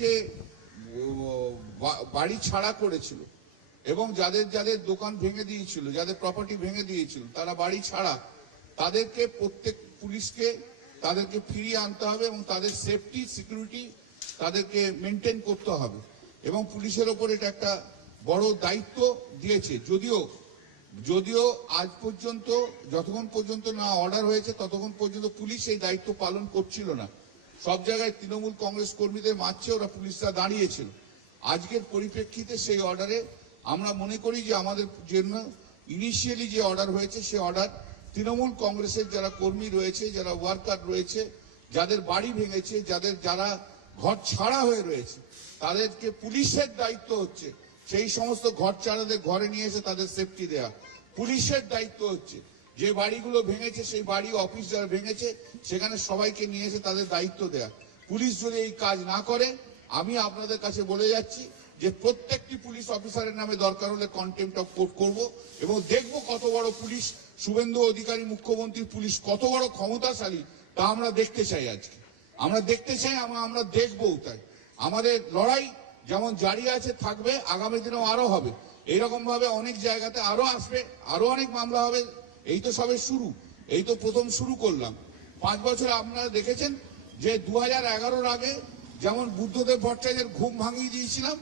যাদেরকে বাড়ি ছাড়া করেছিল এবং যাদের যাদের দোকান ভেঙে দিয়েছিল, যাদের প্রপার্টি ভেঙে দিয়েছিল, তারা বাড়ি ছাড়া, তাদেরকে প্রত্যেক পুলিশকে তাদেরকে ফিরিয়ে আনতে হবে এবং তাদের সেফটি সিকিউরিটি তাদেরকে মেনটেন করতে হবে এবং পুলিশের ওপর এটা একটা বড় দায়িত্ব দিয়েছে। যদিও আজ পর্যন্ত যতক্ষণ পর্যন্ত না অর্ডার হয়েছে ততক্ষণ পর্যন্ত পুলিশ এই দায়িত্ব পালন করছিল না। সব জায়গায় তৃণমূল কংগ্রেস কর্মীদের মারছে, ওরা পুলিশরা দাঁড়িয়েছিল। আজকের পরিপ্রেক্ষিতে সেই অর্ডারে আমরা মনে করি যে আমাদের জন্য ইনিশিয়ালি যে অর্ডার হয়েছে সে অর্ডার তৃণমূল কংগ্রেসের যারা কর্মী রয়েছে, যারা ওয়ার্কার রয়েছে, যাদের বাড়ি ভেঙেছে, যারা ঘর ছাড়া হয়ে রয়েছে, তাদেরকে পুলিশের দায়িত্ব হচ্ছে সেই সমস্ত ঘর ছাড়াদের ঘরে নিয়ে এসে তাদের সেফটি দেওয়া। পুলিশের দায়িত্ব হচ্ছে যে বাড়িগুলো ভেঙেছে সেই বাড়ি অফিস যারা ভেঙেছে সেখানে সবাইকে নিয়ে এসে তাদের দায়িত্ব দেওয়া। পুলিশ যদি এই কাজ না করে, আমি আপনাদের কাছে বলে যাচ্ছি যে প্রত্যেকটি পুলিশ অফিসারের নামে দরকার হলে কন্টেম্প্ট অফ কোর্ট করব এবং দেখব কত বড় পুলিশ, শুভেন্দু অধিকারী মুখ্যমন্ত্রীর পুলিশ কত বড় ক্ষমতাশালী তা আমরা দেখতে চাই। আজকে আমরা দেখতে চাই, আমরা দেখবও। তাই আমাদের লড়াই যেমন জারি আছে, থাকবে, আগামী দিনেও আরো হবে। এইরকম ভাবে অনেক জায়গাতে আরো আসবে, আরো অনেক মামলা হবে। এই তো সবে শুরু, এই তো প্রথম শুরু করলাম। 5 বছরে আপনারা দেখেছেন যে 2011-র আগে যেমন বুদ্ধদেব ভট্টাচার্যের ঘুম ভাঙিয়ে দিয়েছিলাম,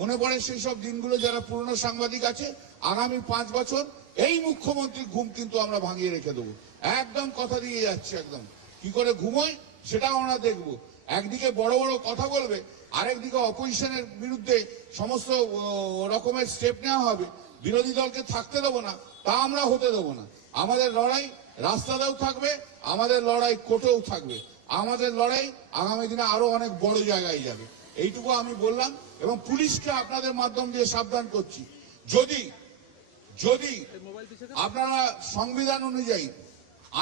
মনে পড়ে সেই সব দিনগুলো। যারা পুরনো সাংবাদিক আছে, আগামী 5 বছর এই মুখ্যমন্ত্রীর ঘুম কিন্তু আমরা ভাঙিয়ে রেখে দেবো। একদম কথা দিয়ে যাচ্ছে, একদম কি করে ঘুমোয় সেটাও আমরা দেখবো। একদিকে বড় বড় কথা বলবে, আরেকদিকে অপোজিশনের বিরুদ্ধে সমস্ত রকমের স্টেপ নেওয়া হবে। বিরোধী দলকে থাকতে দেবো না, তা আমরা হতে দেবো না। আমাদের লড়াই রাস্তাতেও থাকবে, আমাদের লড়াই কোর্টেও থাকবে, আমাদের লড়াই আগামী দিনে আরো অনেক বড় জায়গায় যাবে। এইটুকু আমি বললাম এবং পুলিশকে আপনাদের মাধ্যম দিয়ে সাবধান করছি, যদি আপনারা সংবিধান অনুযায়ী,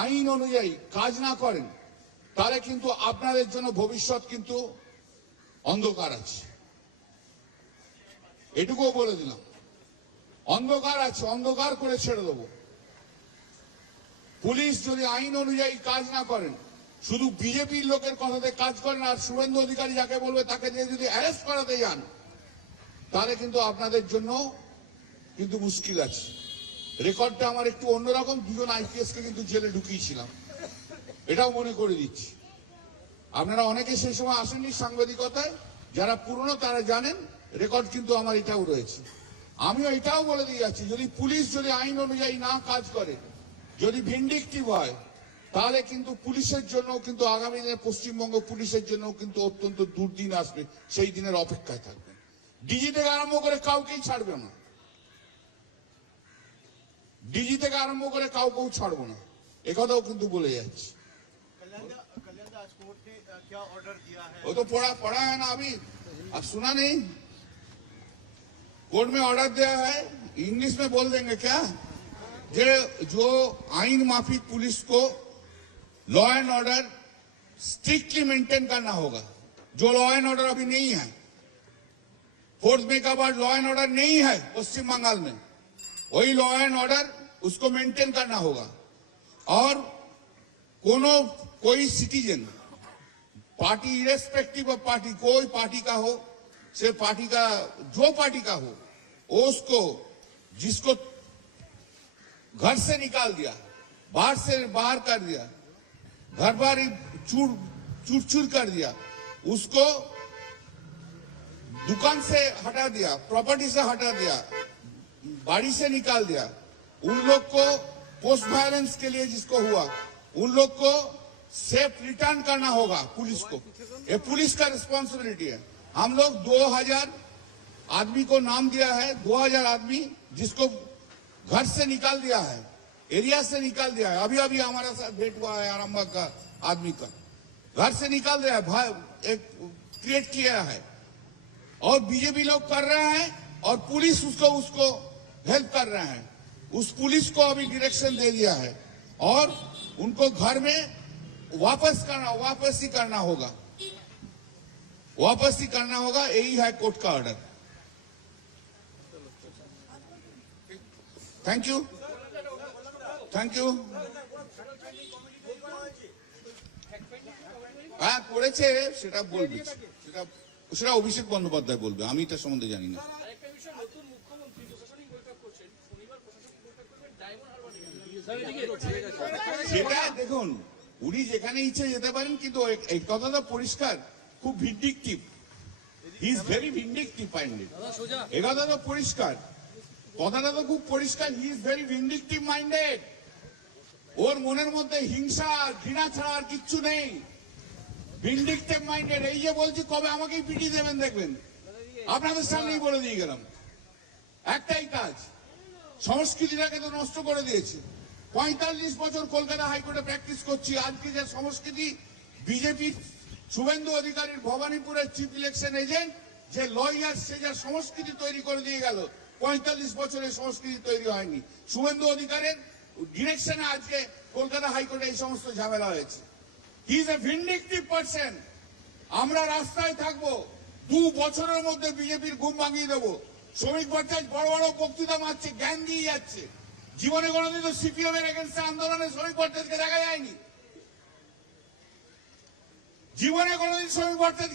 আইন অনুযায়ী কাজ না করেন, তাহলে কিন্তু আপনাদের জন্য ভবিষ্যৎ কিন্তু অন্ধকার আছে। এটুকুও বলে দিলাম, অন্ধকার আছে, অন্ধকার করে ছেড়ে দেবো। পুলিশ যদি আইন অনুযায়ী কাজ না করেন, শুধু বিজেপির লোকের কথাতে কাজ করেন আর শুভেন্দু অধিকারী যাকে বলবে তাকে দিয়ে যদি অ্যারেস্ট করাতে যান, তাহলে কিন্তু আপনাদের জন্য কিন্তু মুশকিল আছে। রেকর্ডটা আমার একটু অন্যরকম, 2জন আইপিএস কে কিন্তু জেলে ঢুকিয়েছিলাম, এটাও মনে করে দিচ্ছি। আপনারা অনেকে সেই সময় আসেননি সাংবাদিকতায়, যারা পুরনো তারা জানেন, রেকর্ড কিন্তু আমার এটাও রয়েছে। আমিও এটাও বলে দিয়ে যাচ্ছি, যদি পুলিশ যদি আইন অনুযায়ী না কাজ করে, যদি ভিন্ডিকটিভ হয়, তাহলে কিন্তু পুলিশের জন্য কিন্তু আগামী দিনে পশ্চিমবঙ্গ পুলিশের জন্য কিন্তু অত্যন্ত দুর্দিন আসবে। সেই দিনের অপেক্ষায় থাকবে। ডিজি থেকে আরম্ভ করে কাউকেই ছাড়বে না, ডিজি থেকে আরম্ভ করে কাউকেও ছাড়বো না, একথাও কিন্তু বলে যাচ্ছি। क्या ऑर्डर दिया है? वो तो पढ़ा है ना अभी, अब सुना नहीं? कोर्ट में ऑर्डर दिया है, इंग्लिश में बोल देंगे क्या? जो आइन माफिक पुलिस को law and order strictly maintain करना होगा। जो लॉ एंड ऑर्डर अभी नहीं है, 4 मई के बाद लॉ एंड ऑर्डर नहीं है पश्चिम बंगाल में, वही लॉ एंड ऑर्डर उसको मेंटेन करना होगा। और कोई citizen, party irrespective of party, कोई पार्टी का हो, से पार्टी का जो पार्टी का हो, उसको जिसको घर से निकाल दिया, बाहर से बाहर कर दिया, घर बार चूर कर दिया, उसको दुकान से हटा दिया, प्रॉपर्टी से हटा दिया, बाड़ी से निकाल दिया, उन लोग को पोस्ट वायलेंस के लिए जिसको हुआ, उन लोग को सेफ रिटर्न करना होगा पुलिस को। ये पुलिस का रिस्पॉन्सिबिलिटी है। हम लोग 2000 आदमी को नाम दिया है, 2000 आदमी जिसको घर से निकाल दिया है, एरिया से निकाल दिया है। अभी अभी हमारा साथ भेंट हुआ है आरामबाग का आदमी का, घर से निकाल दिया है, एक क्रिएट किया है और बीजेपी लोग कर रहे हैं और पुलिस उसको हेल्प कर रहे हैं। उस पुलिस को अभी डायरेक्शन दे दिया है और उनको घर में वापस ही करना होगा, यही है कोर्ट का ऑर्डर। Thank you. হ্যাঁ করেছে, সেটা বলবি, সেটা সেটা অভিষেক বন্দ্যোপাধ্যায় বলবে, আমি এটা সম্বন্ধে জানি না। আরেকটা বিষয়, নতুন মুখ্যমন্ত্রী প্রশাসনিক বৈঠক করছেন, শনিবার প্রশাসনিক বৈঠক করবেন ডায়মন্ড হারবার। সেটা দেখুন, উনি যেখানে ইচ্ছে যেতে পারেন, কিন্তু এই কথাটা পরিষ্কার, খুব vindictive, he is very vindictive minded. এই কথাটা পরিষ্কার, কথাটা তো খুব পরিষ্কার, he is very vindictive minded. ওর মনের মধ্যে হিংসা ঘৃণা ছাড়া আর কিচ্ছু নেই, ভিন্ডিকটিভ মাইন্ডেড। এই যে বলছি কবে আমাকেই পিটিয়ে দেবেন দেখবেন, আপনাদের সামনেই বলে দিয়ে গেলাম। একটাই কাজ, সংস্কৃতিটাকে তো নষ্ট করে দিয়েছে। 45 বছর কলকাতা হাইকোর্টে প্র্যাকটিস করছি, আজকে যে সংস্কৃতি বিজেপি শুভেন্দু অধিকারীর ভবানীপুরের চিফ ইলেকশন এজেন্ট যে লয়ার, সে যা সংস্কৃতি তৈরি করে দিয়ে গেল, 45 বছরের সংস্কৃতি তৈরি হয়নি। শুভেন্দু অধিকারের ডিরেকশনে আজকে কলকাতা হাইকোর্টে এই সমস্ত ঝামেলা হয়েছে। He is a vindictive person. আমরা রাস্তায় থাকবো, 2 বছরের মধ্যে বিজেপির ঘুম ভাঙিয়ে দেবো। শ্রমিক ভট্টাচার্য বড় বড় বক্তৃতা মারছে, জ্ঞান দিয়ে যাচ্ছে। জীবনে কোনোদিন তো সিপিএম এর এগেন্স্টে আন্দোলনে শ্রমিক ভট্টাচার্যকে দেখা যায়নি, জীবনে কোনোদিন শ্রমিক ভট্টাচার্য